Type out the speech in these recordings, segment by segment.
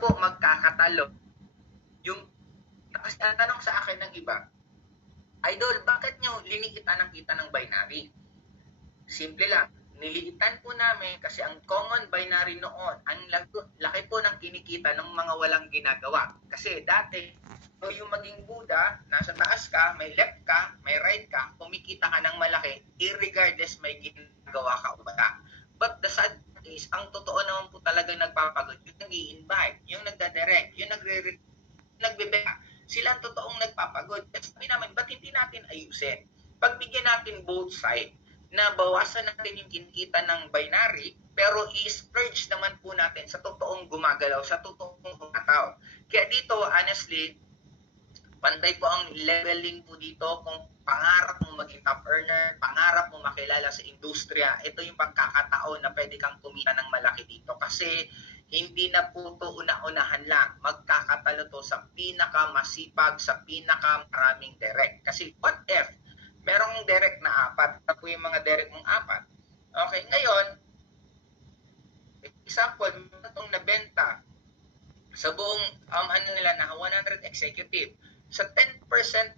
po magkakatalo. Yung, kasi ang tanong sa akin ng iba, Idol, bakit nyo liniitan ang kita ng binary? Simple lang, niliitan po namin kasi ang common binary noon, ang laki po ng kinikita ng mga walang ginagawa. Kasi dati, yung maging Buddha, nasa taas ka, may left ka, may right ka, kumikita ka ng malaki, irregardless may ginagawa ka o wala. But the sad is, ang totoo naman po talaga nagpapagod, yung nag-i-invite, yung nagdadirect, yung nagbebenta, sila ang totoong nagpapagod. At sabi namin, ba't hindi natin ayusin? Pagbigyan natin both side, na bawasan natin yung kinikita ng binary, pero i-splurge naman po natin sa totoong gumagalaw, sa totoong humataw. Kaya dito, honestly, pantay po ang leveling po dito. Kung pangarap mo maging top earner, pangarap mo makilala sa industriya, ito yung pagkakataon na pwede kang kumita ng malaki dito. Kasi hindi na po ito una-unahan lang. Magkakatalo to sa pinakamasipag, sa pinakamaraming direct. Kasi what if merong direct na 4, na po yung mga direct mong 4. Okay, ngayon, example, itong nabenta sa buong nila na 100 executive. Sa 10%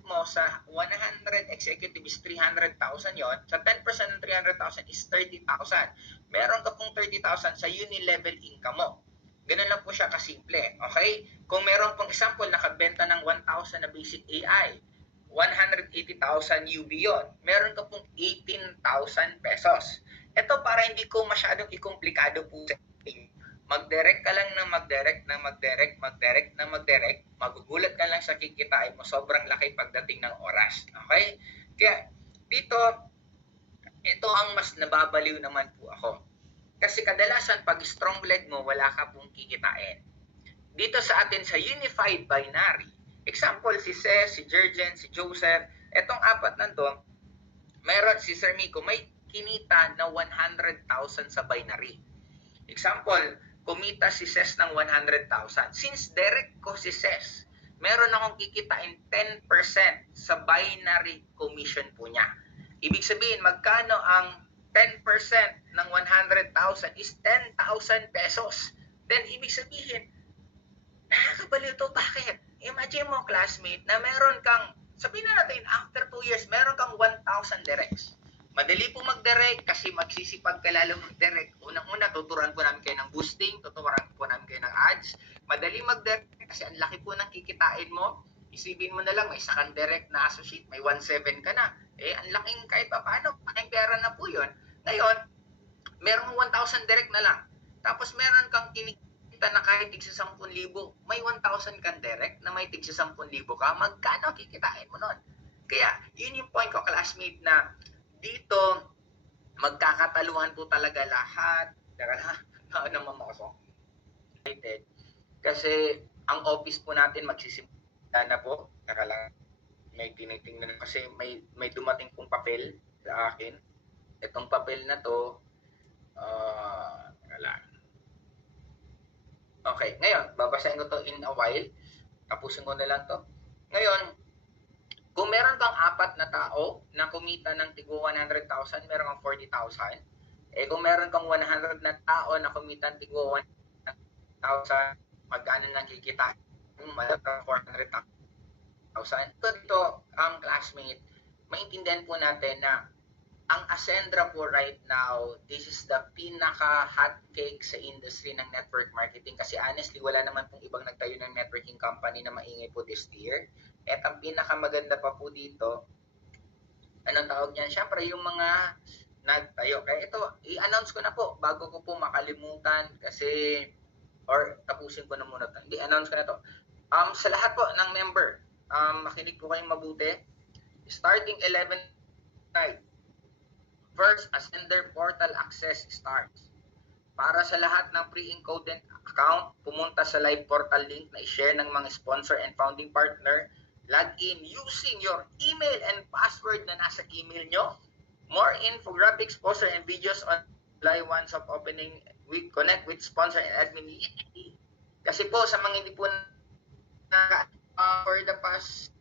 mo sa 100 executive is 300,000 yon. Sa 10% ng 300,000 is 30,000. Meron ka pong 30,000 sa uni-level income mo. Ganun lang po siya kasimple. Okay? Kung meron pong example, nakabenta ng 1,000 na basic AI, 180,000 UB yun. Meron ka pong 18,000 pesos. Ito para hindi ko masyadong ikomplikado po sa inyo. Mag-direct ka lang na mag-direct, magugulat ka lang sa kikitain mo, sobrang laki pagdating ng oras. Okay? Kaya dito, ito ang mas nababaliw naman po ako. Kasi kadalasan pag strong leg mo, wala ka pong kikitain. Dito sa atin sa unified binary, example si Ces, si Jurgen, si Joseph, etong 4 nandun, meron si Sir Miko, may kinita na 100,000 sa binary. Example, kumita si Ces ng 100,000. Since direct ko si Ces, meron akong kikitain 10% sa binary commission po niya. Ibig sabihin, magkano ang 10% ng 100,000 is 10,000 pesos. Then, ibig sabihin, nakakabaliw to. Bakit? Imagine mo, classmate, na meron kang, sabihin na natin, after 2 years, meron kang 1,000 directs. Madali po mag-direct kasi magsisipag ka lalo mag-direct. Unang-una, tuturuan po namin kayo ng boosting, tuturuan po namin kayo ng ads. Madali mag-direct kasi ang laki po ng kikitain mo. Isipin mo na lang, may isa kang direct na associate, may 1.7 ka na. Ang laking kahit pa paano, laking pera na po yun. Ngayon, merong 1,000 direct na lang. Tapos meron kang kinikita na kahit tigsa 10,000, may 1,000 kang direct na may tigsa 10,000 ka, magkano kikitain mo nun? Kaya, yun yung point ko, classmate, na dito, magkakataluhan po talaga lahat. Teka naman ako. Kasi, ang office po natin magsisimula na po. Teka lang, may tinitingnan kasi may dumating pong papel sa akin. Itong papel na to, teka lang. Okay, ngayon, babasahin ko to in a while. Tapusin ko na lang to. Ngayon, kung meron kang 4 na tao na kumita ng tigo 100,000, meron kang 40,000. Kung meron kang 100 na tao na kumita ng tigo 100,000, magkano nang kikita? Malapit 400,000. Ito, ang classmate, maintindihan po natin na ang Ascendra po right now, this is the pinaka-hot cake sa industry ng network marketing kasi honestly, wala naman pong ibang nagtayo ng networking company na maingay po this year. At ang pinakamaganda pa po dito, anong tawag niyan? Siyempre, yung mga nagtayo. Kaya ito, i-announce ko na po bago ko po makalimutan kasi, or tapusin ko na muna ito. Hindi, announce ko na to. Sa lahat po ng member, makinig po kayong mabuti. Starting 11 night, first Ascender portal access starts. Para sa lahat ng pre-encoded account, pumunta sa live portal link na i-share ng mga sponsor and founding partner. Log in using your email and password na nasa email nyo. More infographics, poster, and videos on July 1 of opening week. Connect with sponsor and admin. Kasi po, sa mga hindi po for the past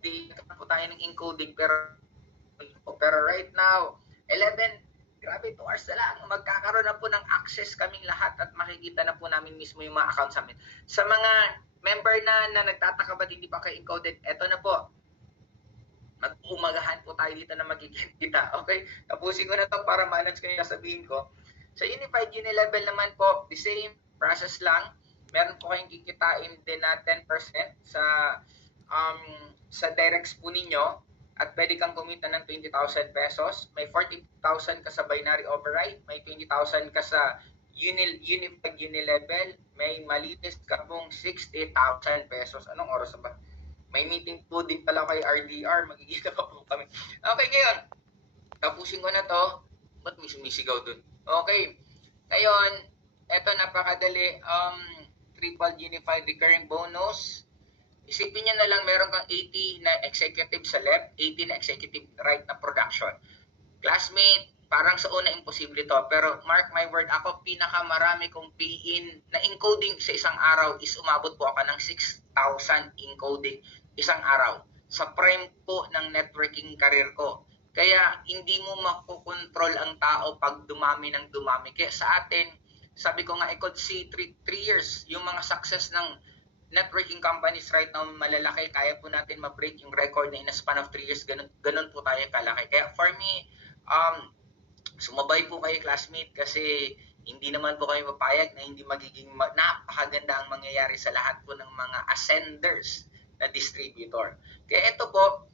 day, po tayo ng encoding pero right now, 11 Grabe, 2 hours na lang. Magkakaroon na po ng access kaming lahat at makikita na po namin mismo yung mga accounts namin. Sa mga member na nagtataka ba't hindi pa kayo encoded, eto na po. Mag-umagahan po tayo dito na magkikita. Okay? Tapusin ko na to para ma-announce ko yung sasabihin ko. Sa Unified Unilevel naman po, the same process lang. Meron po kayong kikitain din na 10% sa directs po ninyo at pwede kang kumita ng 20,000 pesos. May 40,000 ka sa binary override, may 20,000 ka sa Unified Unilevel, may malinis ka pong 60,000 pesos. Anong oras ba? May meeting po din pala kay RDR, magkikita pa po kami. Okay, ngayon, tapusin ko na to. Ba't may sumisigaw dun? Okay, ngayon, eto napakadali. Triple Unified Recurring Bonus. Isipin nyo na lang meron kang 80 na executive sa left, 80 na executive right na production. Classmate, parang sa una imposible to, pero mark my word, ako pinakamarami kong pay-in na encoding sa isang araw is umabot po ako ng 6,000 encoding isang araw sa prime po ng networking career ko. Kaya hindi mo makokontrol ang tao pag dumami ng dumami. Kaya sa atin, sabi ko nga, I could see 3 years, yung mga success ng networking companies right now malalaki, kaya po natin ma-break yung record na in a span of 3 years, ganun po tayo kalaki. Kaya for me, sumabay po kayo classmate kasi hindi naman po kayo mapayag na hindi magiging napakaganda ang mangyayari sa lahat po ng mga ascenders na distributor. Kaya ito po,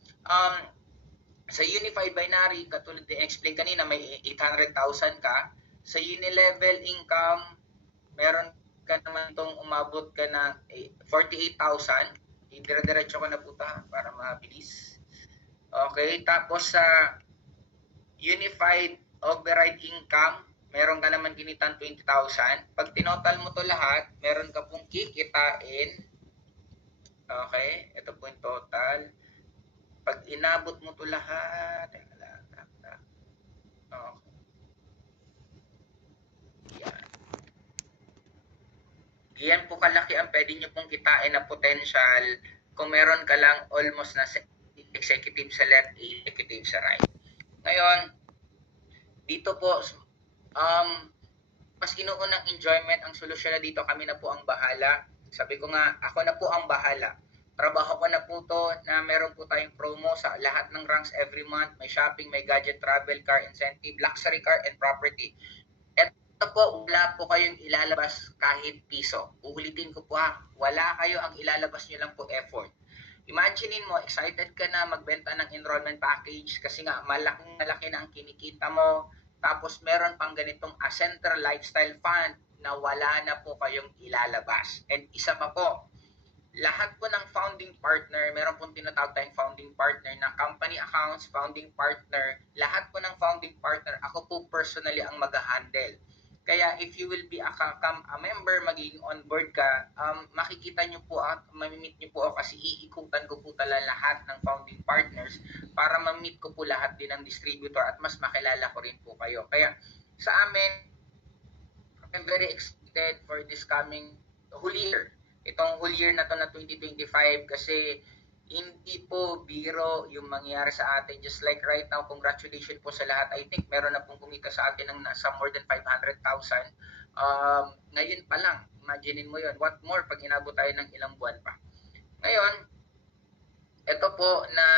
sa Unified Binary, katulad din explain kanina, may 800,000 ka. Sa Unilevel income, meron ka naman itong umabot ka na 48,000. Idire-diretso ko na po para mabilis. Okay, tapos sa Unified Override Income, meron ka naman kinitan 20,000. Pag tinotal mo to lahat, meron ka pong kikitain. Okay, ito po yung total. Pag inabot mo to lahat, okay. Yan po kalaki ang pwede nyo pong kitain na potential kung meron ka lang almost na executive sa left, executive sa right. Ngayon, dito po, mas inuunang enjoyment ang solusyon na dito, kami na po ang bahala. Sabi ko nga, ako na po ang bahala. Trabaho ko na po to na meron po tayong promo sa lahat ng ranks every month. May shopping, may gadget, travel, car incentive, luxury car, and property. Ito po, wala po kayong ilalabas kahit piso. Uulitin ko po wala kayo, ang ilalabas nyo lang po effort. Imaginein mo, excited ka na magbenta ng enrollment package kasi nga malaking malaki na ang kinikita mo. Tapos meron pang ganitong Ascender Lifestyle Fund na wala na po kayong ilalabas. And isa pa po, lahat po ng founding partner, meron pong tinatawag tayong founding partner na company accounts, founding partner, lahat po ng founding partner, ako po personally ang mag-handle. Kaya if you will be a member, magiging on board ka, makikita nyo po at mamimit nyo po ako kasi iikutan ko po talaga lahat ng founding partners para mamit ko po lahat din ng distributor at mas makilala ko rin po kayo. Kaya sa amin, I'm very excited for this coming whole year. Itong whole year na to na 2025 kasi hindi po biro yung mangyayari sa atin. Just like right now, congratulations po sa lahat. I think meron na pong kumita sa atin ng nasa more than 500,000. Ngayon pa lang, imaginein mo yun. What more pag inabot tayo ng ilang buwan pa. Ngayon, ito po na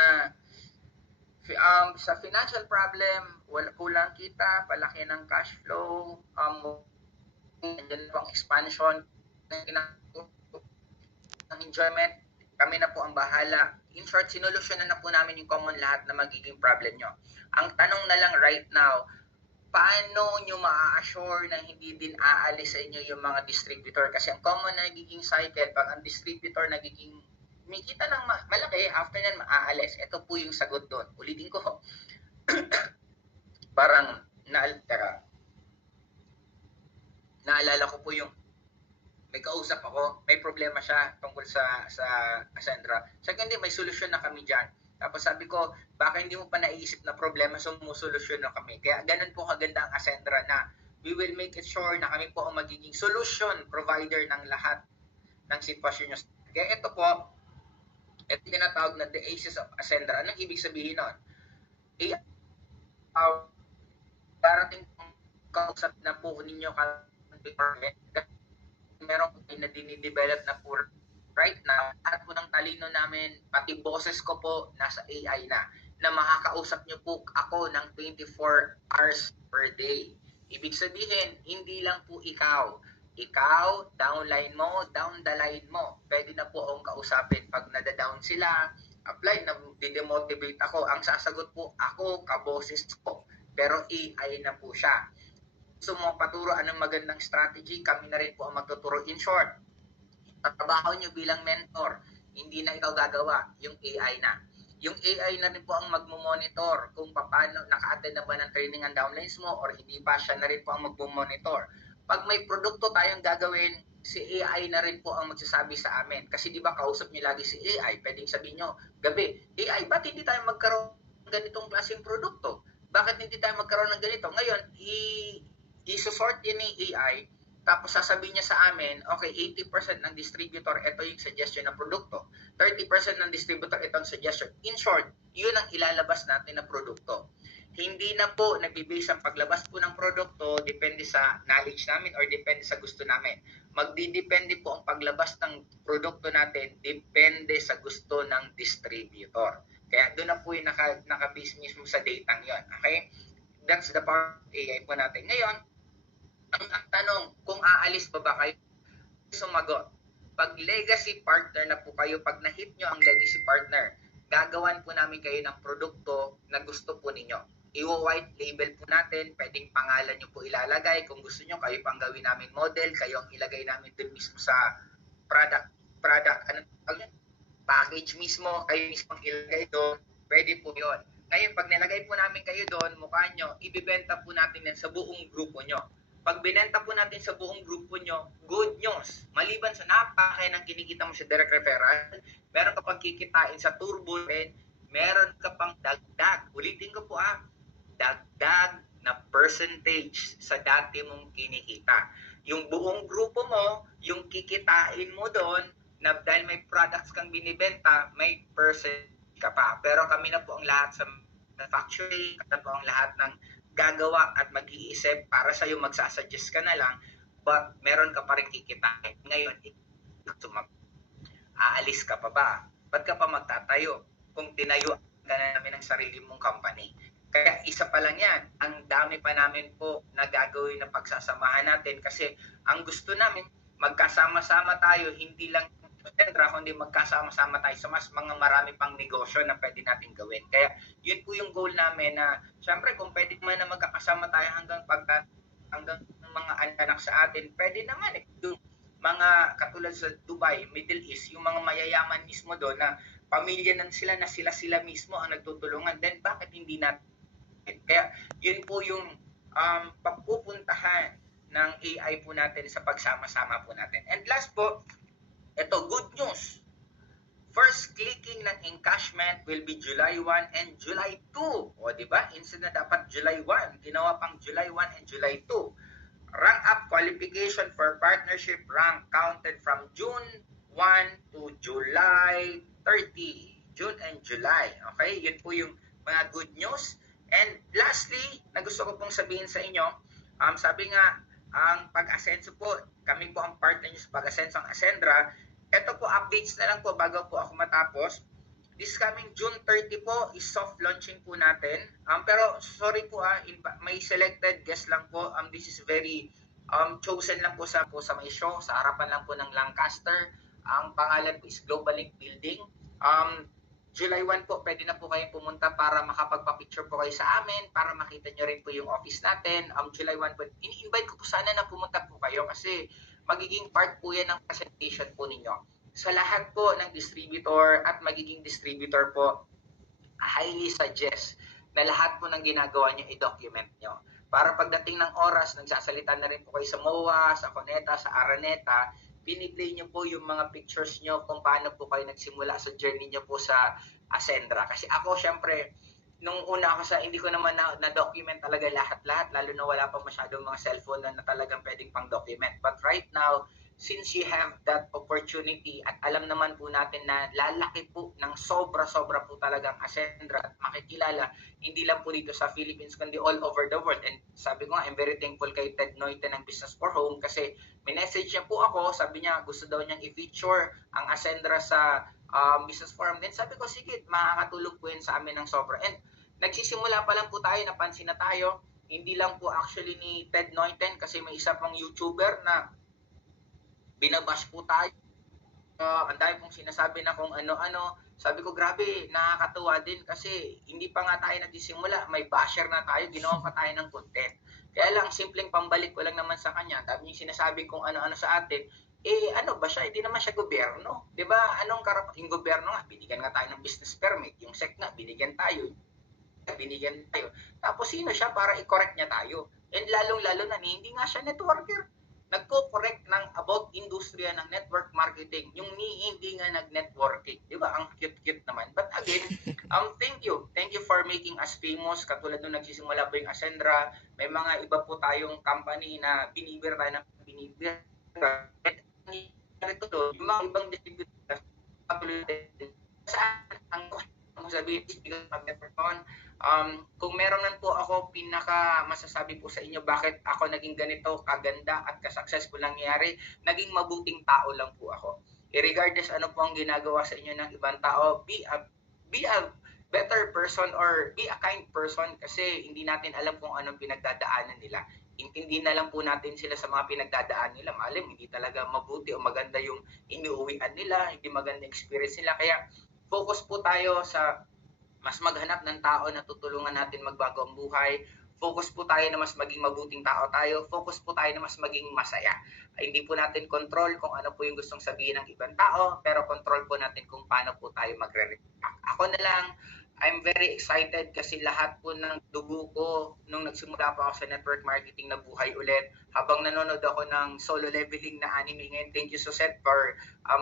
sa financial problem, kulang kita, palaki ng cash flow, nandiyan pang expansion ng enjoyment, kami na po ang bahala. In short, sinolusyonan na po namin yung common lahat na magiging problem nyo. Ang tanong na lang right now, paano nyo ma-assure na hindi din aalis sa inyo yung mga distributor? Kasi ang common na nagiging cycle, pag ang distributor nagiging may kita ng malaki, after nan maaalis. Ito po yung sagot doon. Ulitin ko. Parang naalala ko po yung may kausap ako, may problema siya tungkol sa Ascendra. Sabi hindi, may solusyon na kami dyan. Tapos sabi ko, baka hindi mo pa naiisip na problema, so sumusolusyon na kami. Kaya ganun po kaganda ang Ascendra na we will make it sure na kami po ang magiging solution provider ng lahat ng sitwasyon nyo. Kaya ito po, ito tinatawag na the Aces of Ascendra. Anong ibig sabihin nun? darating pong kausap na po ninyo meron po na dinidevelop na po right now, lahat po ng talino namin, pati boses ko po, nasa AI na makakausap nyo po ako ng 24 hours per day. Ibig sabihin, hindi lang po ikaw, downline mo, down the line mo. Pwede na po akong kausapin pag nadadown sila, apply, na didemotivate ako. Ang sasagot po ako, kaboses ko. Pero AI na po siya. So, mo paturo anong magandang strategy, kami na rin po ang magtuturo. In short, trabaho nyo bilang mentor, hindi na ikaw gagawa, yung AI na. Yung AI na rin po ang magmomonitor kung paano naka-attend na ba ng training ang downlines mo or hindi pa, siya na rin po ang magmomonitor. Pag may produkto tayong gagawin, si AI na rin po ang magsasabi sa amin. Kasi di ba kausap niyo lagi si AI, pwedeng sabihin nyo, gabi, AI, ba't hindi tayo magkaroon ng ganitong klaseng produkto? Bakit hindi tayo magkaroon ng ganito? Ngayon, i-sort yun ni AI, tapos sasabihin niya sa amin, okay, 80% ng distributor, ito yung suggestion na produkto. 30% ng distributor, itong suggestion. In short, yun ang ilalabas natin na produkto. Hindi na po nagbe-base ang paglabas po ng produkto, depende sa knowledge namin or depende sa gusto namin. Magdidepende po ang paglabas ng produkto natin, depende sa gusto ng distributor. Kaya doon na po yung naka-base mismo sa data yun. Okay? That's the part of AI po natin. Ngayon, ang tanong, kung aalis pa ba kayo? Sumagot. Pag legacy partner na po kayo, pag na-hit nyo ang legacy partner, gagawan po namin kayo ng produkto na gusto po ninyo. I-white label po natin, pwedeng pangalan nyo po ilalagay. Kung gusto nyo, kayo pang gawin namin model, kayo ang ilagay namin dun mismo sa product, package mismo, kayo mismo ang ilagay doon, pwede po yun. Ngayon, pag nilagay po namin kayo doon, mukha nyo, ibibenta po natin yan sa buong grupo nyo. Pag binenta po natin sa buong grupo nyo, good news. Maliban sa napakaya ng kinikita mo sa direct referral, meron ka pang kikitain sa turbo, meron ka pang dagdag. Ulitin ko po dagdag na percentage sa dati mong kinikita. Yung buong grupo mo, yung kikitain mo doon, na dahil may products kang binibenta, may percent ka pa. Pero kami na po ang lahat sa manufacturing, kami na po ang lahat ng gagawa at mag-iisip para sa'yo, magsasuggest ka na lang, but meron ka pa rin kikitain. Ngayon, aalis ka pa ba? Ba't ka pa magtatayo? Kung tinayo ka na namin ng sarili mong company. Kaya isa pa lang yan, ang dami pa namin po na gagawin na pagsasamahan natin kasi ang gusto namin, magkasama-sama tayo, hindi lang Sendra, kundi magkasama-sama tayo sa mas mga marami pang negosyo na pwede natin gawin. Kaya yun po yung goal namin na syempre kung pwede man na magkakasama tayo hanggang mga anak sa atin, pwede naman yung mga katulad sa Dubai, Middle East, yung mga mayayaman mismo doon na pamilya na sila mismo ang nagtutulungan, then bakit hindi natin? Kaya yun po yung pagpupuntahan ng AI po natin sa pagsama-sama po natin. And last po, ito, good news. First clicking ng encashment will be July 1 and July 2. O, di ba? Instead na dapat July 1, ginawa pang July 1 and July 2. Rank up qualification for partnership rank counted from June 1 to July 30. June and July. Okay? Yun po yung mga good news. And lastly, na gusto ko pong sabihin sa inyo, sabi nga, ang pag-asenso po, kami po ang partner nyo sa pag-asenso ng Ascendra. Ito po, updates na lang po bago po ako matapos. This coming June 30 po is soft launching po natin. Pero sorry po may selected guest lang po. This is very chosen lang po sa may show. Sa harapan lang po ng Lancaster. Ang pangalan po is Global Link Building. July 1 po, pwede na po kayong pumunta para makapagpa-picture po kayo sa amin, para makita nyo rin po yung office natin. July 1 po, in-invite ko po sana na pumunta po kayo kasi magiging part po yan ng presentation po ninyo. Sa lahat po ng distributor at magiging distributor po, highly suggest na lahat po ng ginagawa nyo i-document nyo. Para pagdating ng oras, nagsasalita na rin po kayo sa MOA, sa Coneta, sa Araneta, piniplay nyo po yung mga pictures nyo kung paano po kayo nagsimula sa journey nyo po sa Ascendra. Kasi ako, syempre, nung una ako hindi ko naman na-document talaga lahat-lahat, lalo na wala pa masyadong mga cellphone na talagang pwedeng pang-document. But right now, since you have that opportunity at alam naman po natin na lalaki po ng sobra-sobra po talagang Ascendra at makikilala, hindi lang po dito sa Philippines kundi all over the world. And sabi ko nga, I'm very thankful kay Ted Noyten ng Business for Home kasi minessage niya po ako, sabi niya gusto daw niyang i-feature ang Ascendra sa Business Forum. Then sabi ko, sige, makakatulong po yun sa amin ng sobra. And nagsisimula pa lang po tayo, napansin na tayo, hindi lang po actually ni Ted Noyten kasi may isa pang YouTuber na binabash po tayo. Ang dami pong sinasabi na kung ano-ano. Sabi ko, grabe, nakakatuwa din kasi hindi pa nga tayo nagsisimula. May basher na tayo, ginawa pa tayo ng content. Kaya lang, simpleng pambalik ko lang naman sa kanya. Dami yung sinasabi kung ano-ano sa atin. Ano ba siya? Hindi naman siya gobyerno. Diba? Anong yung gobyerno nga? Binigyan nga tayo ng business permit. Yung SEC nga, binigyan tayo. Tapos sino siya para i-correct niya tayo? And lalong-lalo na, hindi nga siya networker. Nagko-correct ng about industriya ng network marketing, yung hindi nga nag-networking. Di ba? Ang cute-cute naman. But again, thank you. Thank you for making us famous. Katulad nung nagsisimula po yung Ascendra, may mga iba po tayong company na binibir tayo ng binibir. Yung mga ibang distributors, saan ang sabihin, kung meron man po ako pinaka masasabi po sa inyo bakit ako naging ganito kaganda at ka-successful nangyari, naging mabuting tao lang po ako. Regardless ano po ang ginagawa sa inyo ng ibang tao, be a better person or be a kind person kasi hindi natin alam kung anong pinagdadaanan nila. Intindi na lang po natin sila sa mga pinagdadaan nila. Malim, hindi talaga mabuti o maganda yung iniuwian nila, hindi maganda experience nila. Kaya focus po tayo sa mas maghanap ng tao na tutulungan natin magbago ang buhay. Focus po tayo na mas maging mabuting tao tayo. Focus po tayo na mas maging masaya. Hindi po natin control kung ano po yung gustong sabihin ng ibang tao, pero control po natin kung paano po tayo magre-react. Ako na lang, I'm very excited kasi lahat po ng dugo ko nung nagsimula pa ako sa network marketing na buhay ulit. Habang nanonood ako ng solo leveling na anime ngayon, thank you Susette for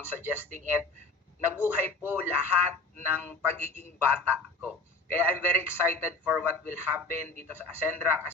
suggesting it. Nabuhay po lahat ng pagiging bata ko. Kaya I'm very excited for what will happen dito sa Ascendra